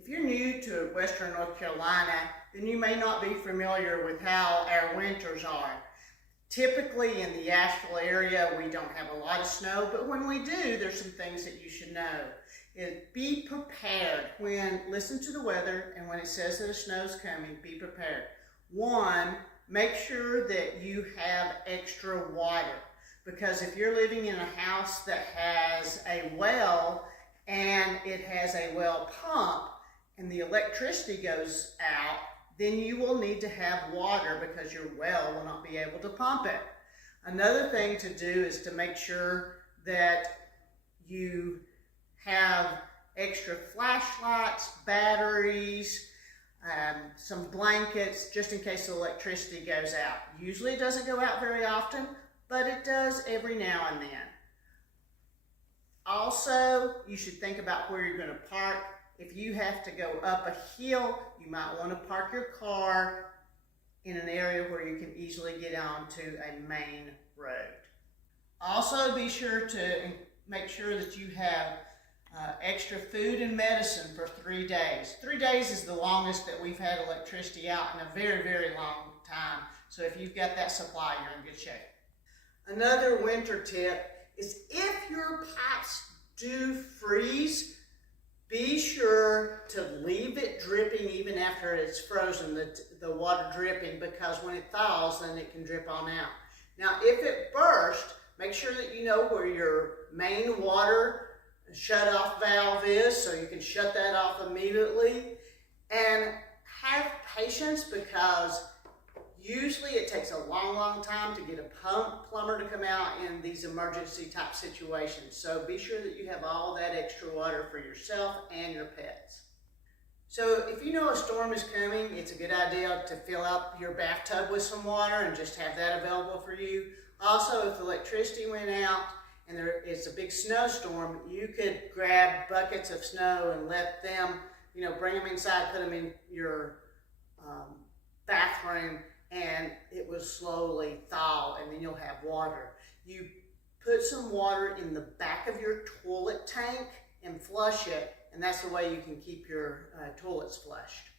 If you're new to Western North Carolina, then you may not be familiar with how our winters are. Typically in the Asheville area, we don't have a lot of snow, but when we do, there's some things that you should know. Be prepared listen to the weather, and when it says that a snow's coming, be prepared. One, make sure that you have extra water, because if you're living in a house that has a well and it has a well pump and the electricity goes out, then you will need to have water because your well will not be able to pump it. Another thing to do is to make sure that you have extra flashlights, batteries, some blankets, just in case the electricity goes out. Usually it doesn't go out very often, but it does every now and then. Also, you should think about where you're going to park. If you have to go up a hill, you might want to park your car in an area where you can easily get onto a main road. Also, be sure to make sure that you have extra food and medicine for 3 days. 3 days is the longest that we've had electricity out in a very, very long time. So if you've got that supply, you're in good shape. Another winter tip is if your pipes do freeze, be sure to leave it dripping even after it's frozen, the water dripping, because when it thaws, then it can drip on out. Now, if it burst, make sure that you know where your main water shut-off valve is, so you can shut that off immediately. And have patience, because usually it takes a long, long time to get a plumber to come out in these emergency type situations. So be sure that you have all that extra water for yourself and your pets. So if you know a storm is coming, it's a good idea to fill up your bathtub with some water and just have that available for you. Also, if the electricity went out and it's a big snowstorm, you could grab buckets of snow and let them, bring them inside, put them in your bathroom, and it will slowly thaw, and then you'll have water. You put some water in the back of your toilet tank and flush it, and that's the way you can keep your toilets flushed.